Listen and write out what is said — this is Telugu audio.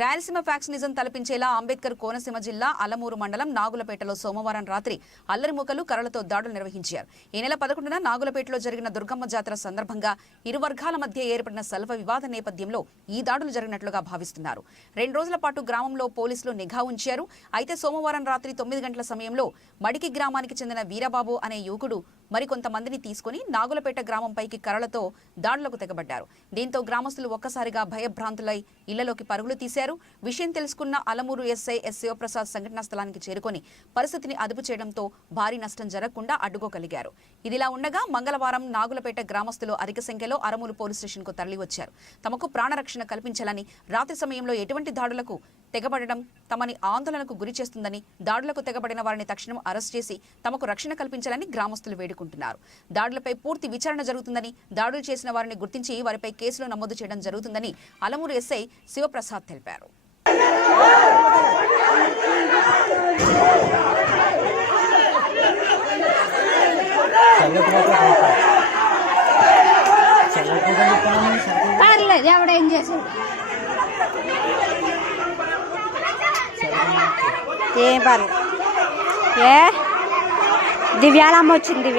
రాయలసీమ ఫ్యాక్షనిజం తలపించేలా అంబేద్కర్ కోనసీమ జిల్లా అలమూరు మండలం నాగులపేటలో సోమవారం రాత్రి అల్లరిమూకలు కర్రలతో దాడులు నిర్వహించారు. ఈ నెల 11న నాగులపేటలో జరిగిన దుర్గమ్మ జాతర సందర్భంగా ఇరు వర్గాల మధ్య ఏర్పడిన సల్వ వివాద నేపథ్యంలో ఈ దాడులు జరిగినట్లుగా భావిస్తున్నారు. 2 రోజుల పాటు గ్రామంలో పోలీసులు నిఘా ఉంచారు. అయితే సోమవారం రాత్రి 9 గంటల సమయంలో మడికి గ్రామానికి చెందిన వీరబాబు అనే యువకుడు మరికొంతమందిని తీసుకుని నాగులపేట గ్రామంపైకి కర్రలతో దాడులకు తెగబడ్డారు. దీంతో గ్రామస్తులు ఒక్కసారిగా భయభ్రాంతులై ఇళ్లలోకి పరుగులు తీశారు. విషయం తెలుసుకున్న అలమూరు ఎస్ఐ ఎస్ శివప్రసాద్ సంఘటనా స్థలానికి చేరుకొని పరిస్థితిని అదుపు చేయడంతో భారీ నష్టం జరగకుండా అడ్డుకోగలిగారు. ఇదిలా ఉండగా మంగళవారం నాగులపేట గ్రామస్తులు అధిక సంఖ్యలో అరమూరు పోలీస్ స్టేషన్ కు తరలివచ్చారు. తమకు ప్రాణరక్షణ కల్పించాలని, రాత్రి సమయంలో ఎటువంటి దాడులకు తెగబడడం తమని ఆందోళనకు గురి చేస్తుందని, దాడులకు తెగబడిన వారిని తక్షణం అరెస్ట్ చేసి తమకు రక్షణ కల్పించాలని గ్రామస్తులు వేడుకుంటున్నారు. దాడులపై పూర్తి విచారణ జరుగుతుందని, దాడులు చేసిన వారిని గుర్తించి వారిపై కేసులు నమోదు చేయడం జరుగుతుందని అలమూరు ఎస్ఐ శివప్రసాద్ తెలిపారు. ఎవడేం చేశాడు ఏం పర్లేదు. దివ్యాలమ్మ వచ్చింది.